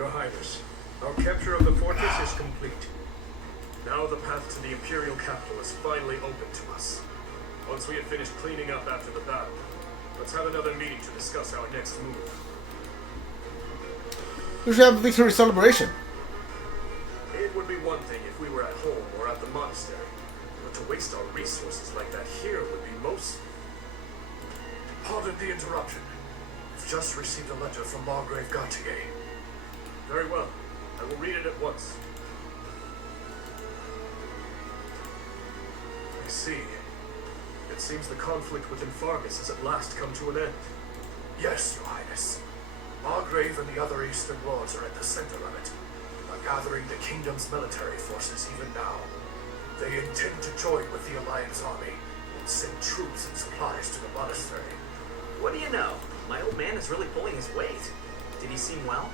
Your Highness, our capture of the fortress is complete. Now the path to the Imperial capital is finally open to us. Once we have finished cleaning up after the battle, let's have another meeting to discuss our next move. We should have a victory celebration. It would be one thing if we were at home or at the monastery, but to waste our resources like that here would be most... Pardon the interruption. I've just received a letter from Garreg Mach. Very well. I will read it at once. I see. It seems the conflict within Fargus has at last come to an end. Yes, Your Highness. Margrave and the other Eastern Lords are at the center of it, are gathering the kingdom's military forces even now. They intend to join with the Alliance army and send troops and supplies to the monastery. What do you know? My old man is really pulling his weight. Did he seem well?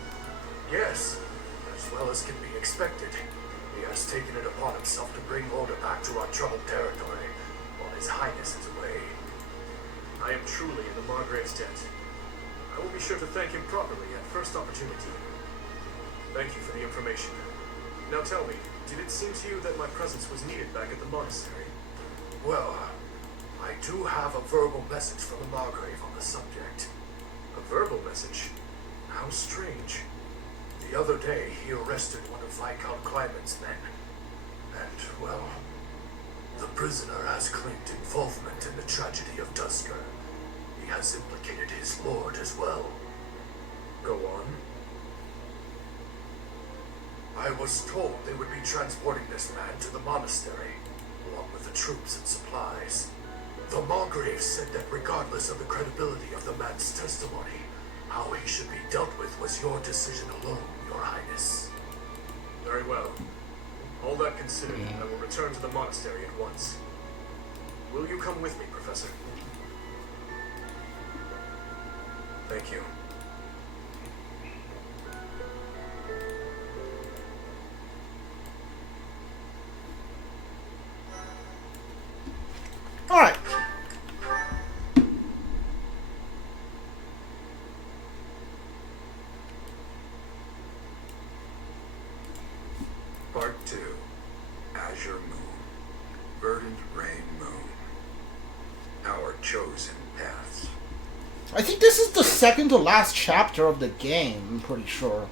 Yes, as well as can be expected. He has taken it upon himself to bring order back to our troubled territory, while His Highness is away. I am truly in the Margrave's debt. I will be sure to thank him properly at first opportunity. Thank you for the information. Now tell me, did it seem to you that my presence was needed back at the monastery? Well, I do have a verbal message from the Margrave on the subject. A verbal message? How strange. The other day, he arrested one of Viscount Clyman's men. And, well, the prisoner has claimed involvement in the tragedy of Tusker. He has implicated his lord as well. Go on. I was told they would be transporting this man to the monastery, along with the troops and supplies. The Margrave said that regardless of the credibility of the man's testimony, how he should be dealt with was your decision alone, Your Highness. Very well. All that considered, I will return to the monastery at once. Will you come with me, Professor? Thank you. All right. Part 2. Azure Moon. Verdant Rain Moon. Our chosen paths. I think this is the second to last chapter of the game, I'm pretty sure.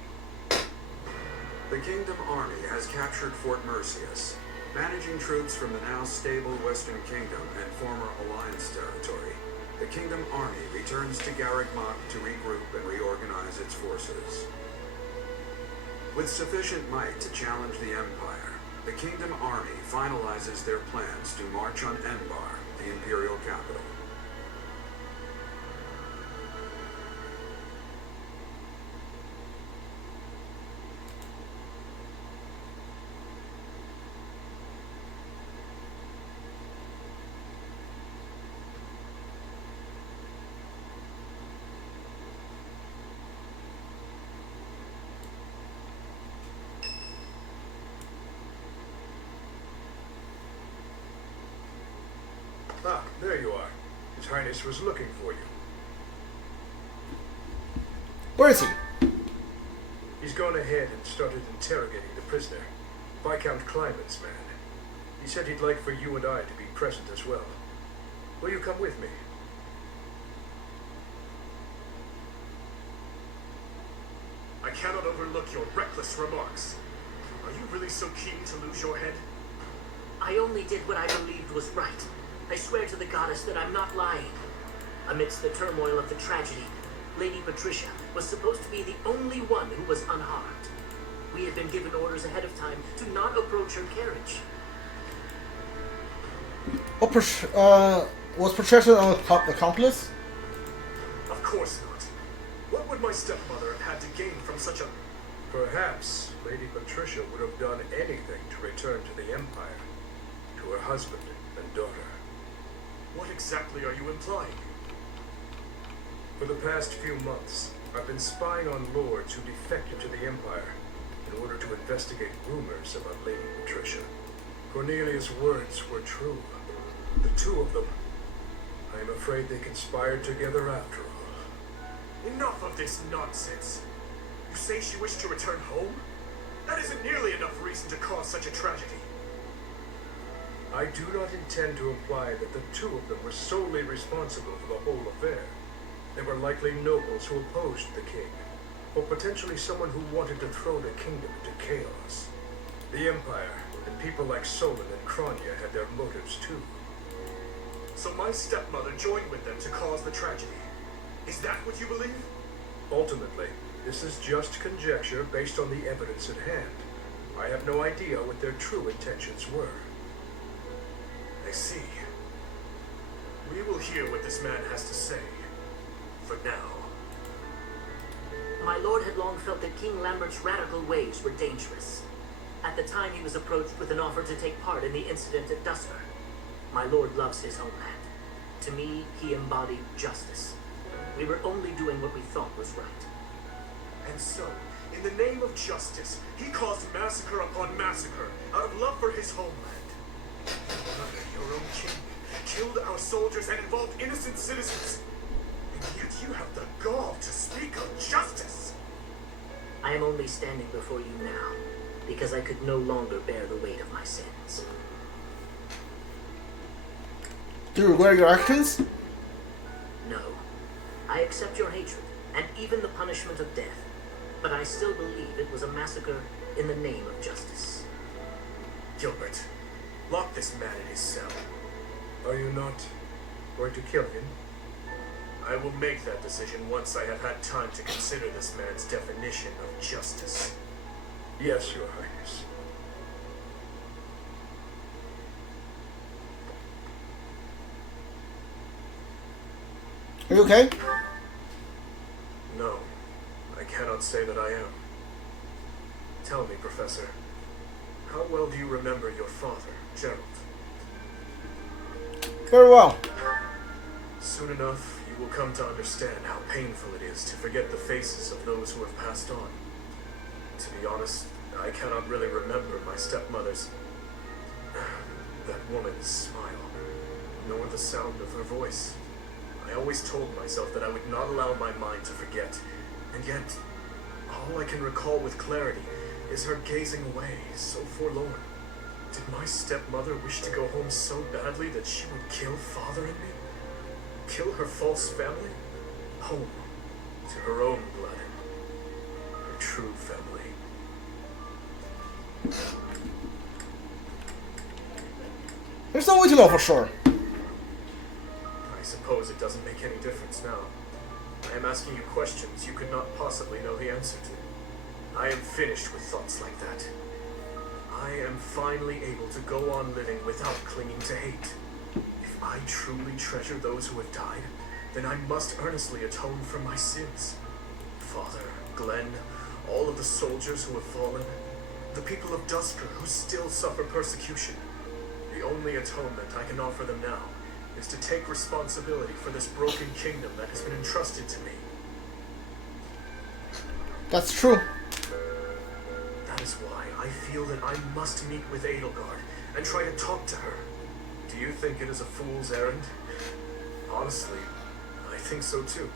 The Kingdom Army has captured Fort Merceus, managing troops from the now stable Western Kingdom and former Alliance territory. The Kingdom Army returns to Garreg Mach to regroup and reorganize its forces. With sufficient might to challenge the Empire, the Kingdom Army finalizes their plans to march on Enbar, the Imperial capital. Ah, there you are. His Highness was looking for you. Where is he? He's gone ahead and started interrogating the prisoner, Viscount Clyman's man. He said he'd like for you and I to be present as well. Will you come with me? I cannot overlook your reckless remarks. Are you really so keen to lose your head? I only did what I believed was right. I swear to the goddess that I'm not lying. Amidst the turmoil of the tragedy, Lady Patricia was supposed to be the only one who was unharmed. We had been given orders ahead of time to not approach her carriage. Oh, was Patricia an accomplice? Of course not. What would my stepmother have had to gain from such a... Perhaps Lady Patricia would have done anything to return to the Empire, to her husband and daughter. What exactly are you implying? For the past few months, I've been spying on lords who defected to the Empire in order to investigate rumors about Lady Patricia. Cornelius' words were true. The two of them, I am afraid they conspired together after all. Enough of this nonsense. You say she wished to return home? That isn't nearly enough reason to cause such a tragedy. I do not intend to imply that the two of them were solely responsible for the whole affair. They were likely nobles who opposed the king, or potentially someone who wanted to throw the kingdom into chaos. The Empire and people like Solon and Kronia had their motives too. So my stepmother joined with them to cause the tragedy. Is that what you believe? Ultimately, this is just conjecture based on the evidence at hand. I have no idea what their true intentions were. I see. We will hear what this man has to say. For now. My lord had long felt that King Lambert's radical ways were dangerous. At the time he was approached with an offer to take part in the incident at Dusker. My lord loves his homeland. To me, he embodied justice. We were only doing what we thought was right. And so, in the name of justice, he caused massacre upon massacre out of love for his homeland. Your own king killed our soldiers and involved innocent citizens. And yet you have the gall to speak of justice. I am only standing before you now because I could no longer bear the weight of my sins. Do you regret your actions? No. I accept your hatred, and even the punishment of death. But I still believe it was a massacre in the name of justice. Gilbert, lock this man in his cell. Are you not going to kill him? I will make that decision once I have had time to consider this man's definition of justice. Yes, Your Highness. Are you okay? No, I cannot say that I am. Tell me, Professor, how well do you remember your father, Gerald? Very well. Soon enough, you will come to understand how painful it is to forget the faces of those who have passed on. To be honest, I cannot really remember my stepmother's... that woman's smile, nor the sound of her voice. I always told myself that I would not allow my mind to forget, and yet, all I can recall with clarity is her gazing away, so forlorn. Did my stepmother wish to go home so badly that she would kill father and me? Kill her false family? Home, to her own blood. Her true family. There's no way to know for sure. I suppose it doesn't make any difference now. I am asking you questions you could not possibly know the answer to. I am finished with thoughts like that. I am finally able to go on living without clinging to hate. If I truly treasure those who have died, then I must earnestly atone for my sins. Father, Glenn, all of the soldiers who have fallen, the people of Dusker who still suffer persecution. The only atonement I can offer them now is to take responsibility for this broken kingdom that has been entrusted to me. That's true. That is why I feel that I must meet with Edelgard and try to talk to her. Do you think it is a fool's errand? Honestly, I think so too.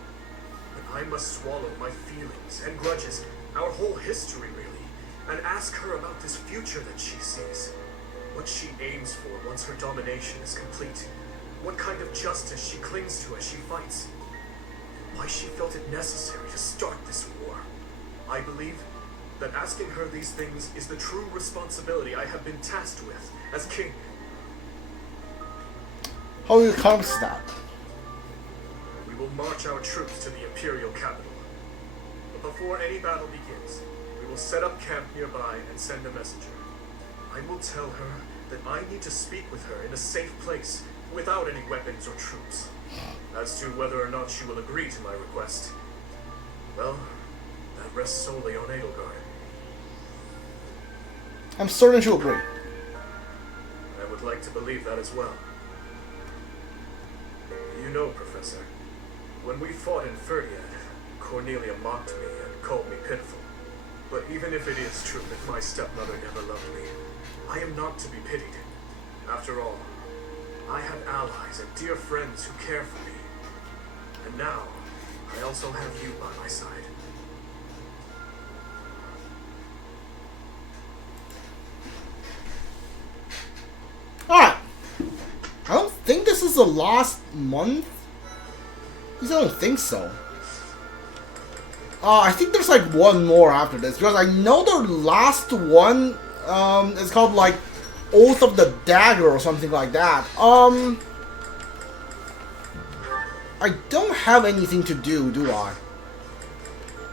But I must swallow my feelings and grudges, our whole history really, and ask her about this future that she sees. What she aims for once her domination is complete. What kind of justice she clings to as she fights. Why she felt it necessary to start this war. I believe that asking her these things is the true responsibility I have been tasked with as king. How will you accomplish that? We will march our troops to the Imperial capital. But before any battle begins, we will set up camp nearby and send a messenger. I will tell her that I need to speak with her in a safe place without any weapons or troops. As to whether or not she will agree to my request, well, that rests solely on Edelgard. I'm certain she'll agree. I would like to believe that as well. You know, Professor, when we fought in Ferdiad, Cornelia mocked me and called me pitiful. But even if it is true that my stepmother never loved me, I am not to be pitied. After all, I have allies and dear friends who care for me. And now, I also have you by my side. is the last month? I don't think so. I think there's like one more after this, because I know the last one is called like Oath of the Dagger or something like that. I don't have anything to do I?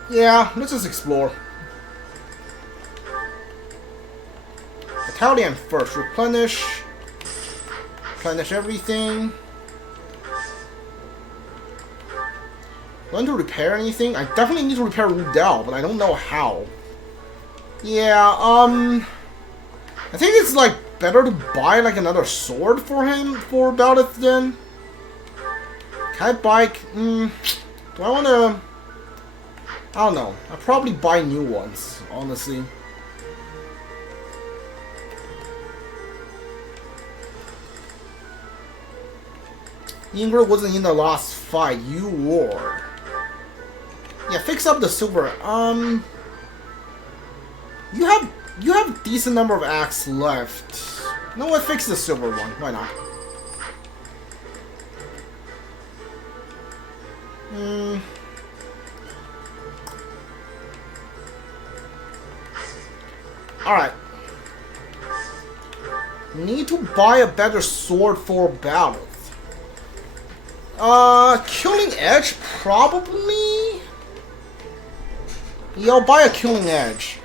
Yeah, let's just explore. Italian first. Replenish everything. Do I need to repair anything? I definitely need to repair Rudel, but I don't know how. Yeah, I think it's like better to buy like another sword for him, for Byleth then. Can I buy... do I want to... I don't know. I'll probably buy new ones, honestly. Ingrid wasn't in the last fight. You were. Yeah, fix up the silver. You have a decent number of axes left. No, what? Fix the silver one. Why not? Alright. Need to buy a better sword for Byleth. Killing Edge, probably? Yeah, I'll buy a Killing Edge.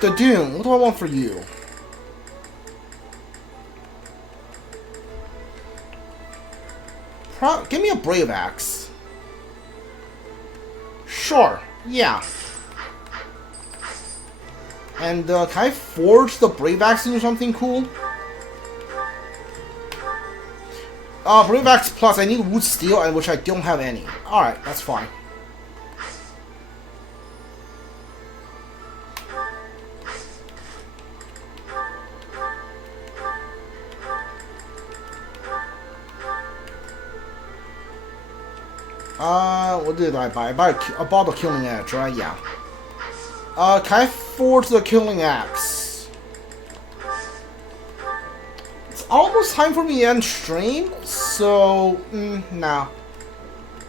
The Doom, what do I want for you? Give me a Brave Axe. Sure, yeah. And, can I forge the Brave Axe into something cool? Brave Axe Plus, I need Wood Steel, and which I don't have any. Alright, that's fine. What did I buy? I bought the Killing Edge, right? Yeah. Can I forge the Killing Axe? It's almost time for me to end stream, so... nah.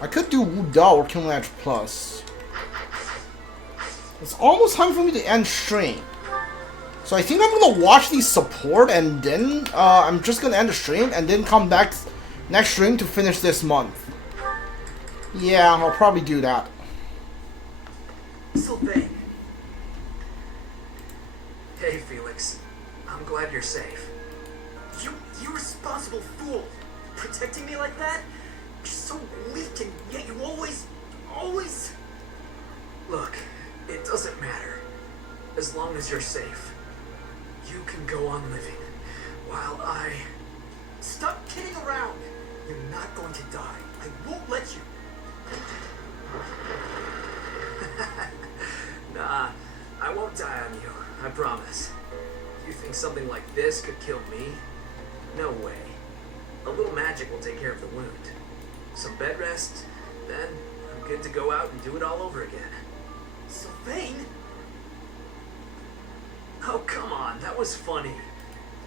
I could do Wuda or Killing Edge Plus. It's almost time for me to end stream. So I think I'm gonna watch these support, and then I'm just gonna end the stream, and then come back next stream to finish this month. Yeah, I'll probably do that. Sylvain. Hey, Felix. I'm glad you're safe. You irresponsible fool! Protecting me like that? You're so weak, and yet you always... Look, it doesn't matter. As long as you're safe. You can go on living, while I... Stop kidding around! You're not going to die. I won't let you. Nah, I won't die on you, I promise. You think something like this could kill me? No way. A little magic will take care of the wound. Some bed rest, then I'm good to go out and do it all over again. Sylvain? Oh, come on, that was funny.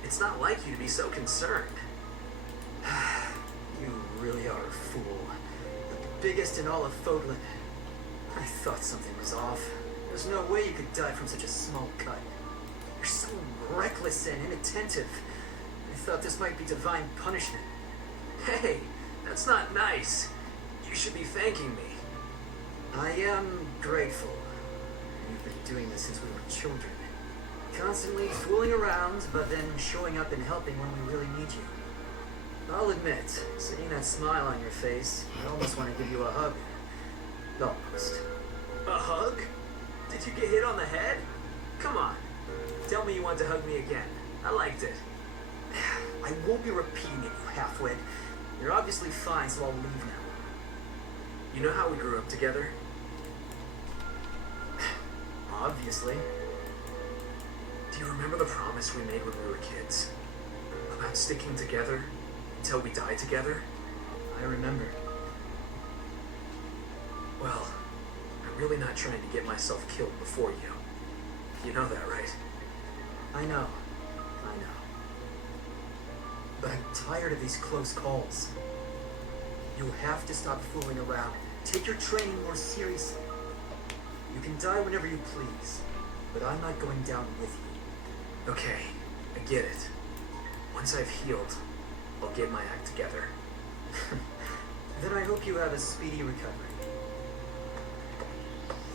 It's not like you to be so concerned. You really are a fool. The biggest in all of Fódlan. I thought something was off. There's no way you could die from such a small cut. You're so reckless and inattentive. I thought this might be divine punishment. Hey, that's not nice. You should be thanking me. I am grateful. You've been doing this since we were children. Constantly fooling around, but then showing up and helping when we really need you. I'll admit, seeing that smile on your face, I almost want to give you a hug. Almost. A hug? Did you get hit on the head? Come on. Tell me you want to hug me again. I liked it. I won't be repeating it, you halfwit. You're obviously fine, so I'll leave now. You know how we grew up together? Obviously. Do you remember the promise we made when we were kids? About sticking together until we die together? I remember. Well, I'm really not trying to get myself killed before you. You know that, right? I know. But tired of these close calls. You have to stop fooling around. Take your training more seriously. You can die whenever you please, but I'm not going down with you. Okay, I get it. Once I've healed, I'll get my act together. Then I hope you have a speedy recovery.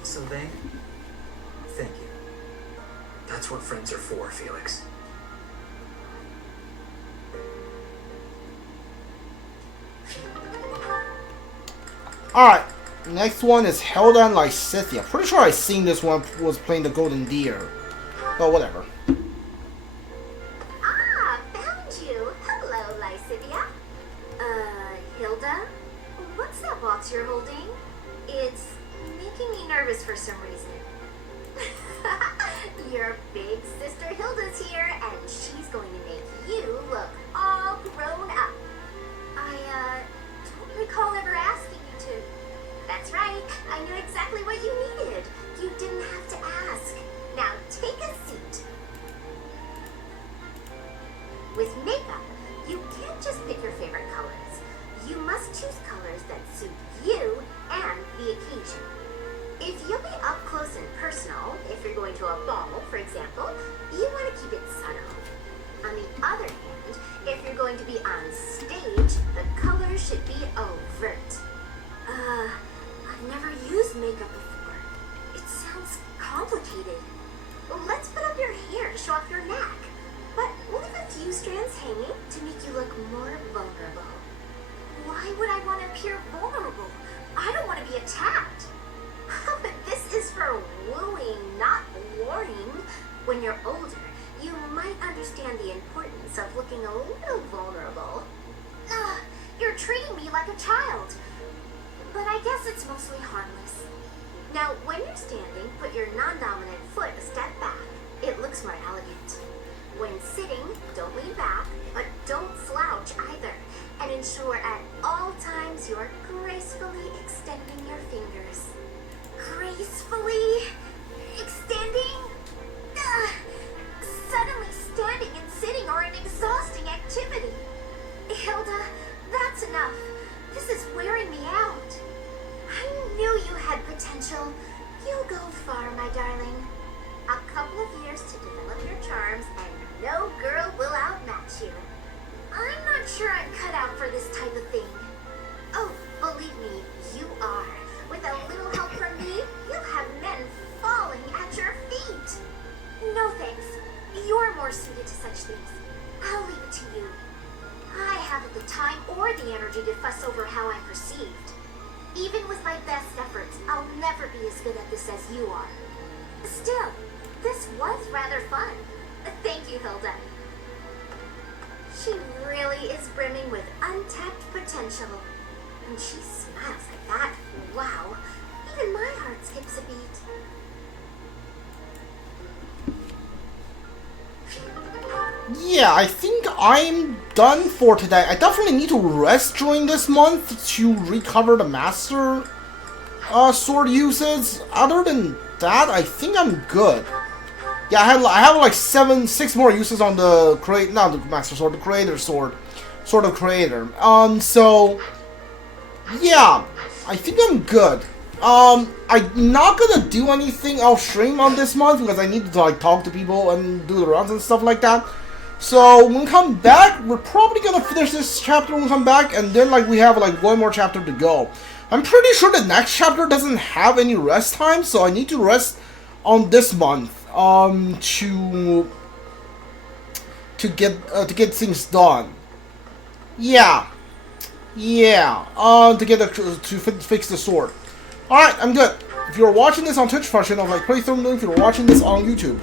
Sylvain, thank you. That's what friends are for, Felix. Alright, next one is Fódlan Lysithea. Pretty sure I seen this one was playing the Golden Deer. But whatever. Ah, found you. Hello, Lysithea. Hilda? What's that box you're holding? It's making me nervous for some reason. Your big sister Hilda's here, and she's going to make you look all grown up. I, don't recall ever asking you to. That's right, I knew exactly what you needed. You didn't have to ask. Now take a seat. With makeup, you can't just pick your favorite colors. You must choose colors that suit you and the occasion. If you'll be up close and personal, if you're going to a ball, for example, you want to keep it subtle. On the other hand, if you're going to be on stage, the colors should be overt. I've never used makeup before. It sounds complicated. Let's put up your hair to show off your neck, but we'll leave a few strands hanging to make you look more vulnerable. Why would I want to appear vulnerable? I don't want to be attacked. But this is for wooing, not warning. When you're older, you might understand the importance of looking a little vulnerable. You're treating me like a child. But I guess it's mostly harmless. Now, when you're standing, put your non-dominant foot a step back. It looks more elegant. When sitting, don't lean back, but don't slouch either. And ensure at all times you're gracefully extending your fingers. Gracefully extending? Suddenly standing and sitting are an exhausting activity. Hilda, that's enough. This is wearing me out. I knew you had potential. You'll go far, my darling. A couple of years to develop your charms, and no girl will outmatch you. I'm not sure I'm cut out for this type of thing. Oh, believe me, you are. With a little help from me, you'll have men falling at your feet. No thanks. You're more suited to such things. I'll leave it to you. I haven't the time or the energy to fuss over how I'm perceived. Even with my best efforts, I'll never be as good at this as you are. Still, this was rather fun. Thank you, Hilda. She really is brimming with untapped potential. And she smiles like that. Wow. Even my heart skips a beat. Yeah, I think I'm done for today. I definitely need to rest during this month to recover the master sword usage. Other than that, I think I'm good. Yeah, I have like 6 more uses on the not the master sword, the creator sword of creator. So yeah, I think I'm good. I'm not gonna do anything off stream on this month because I need to like talk to people and do the runs and stuff like that. So when we come back, we're probably gonna finish this chapter when we come back, and then like we have like 1 more chapter to go. I'm pretty sure the next chapter doesn't have any rest time, so I need to rest on this month to get things done. Yeah, to fix the sword. Alright, I'm good. If you're watching this on Twitch, if you're watching this on YouTube,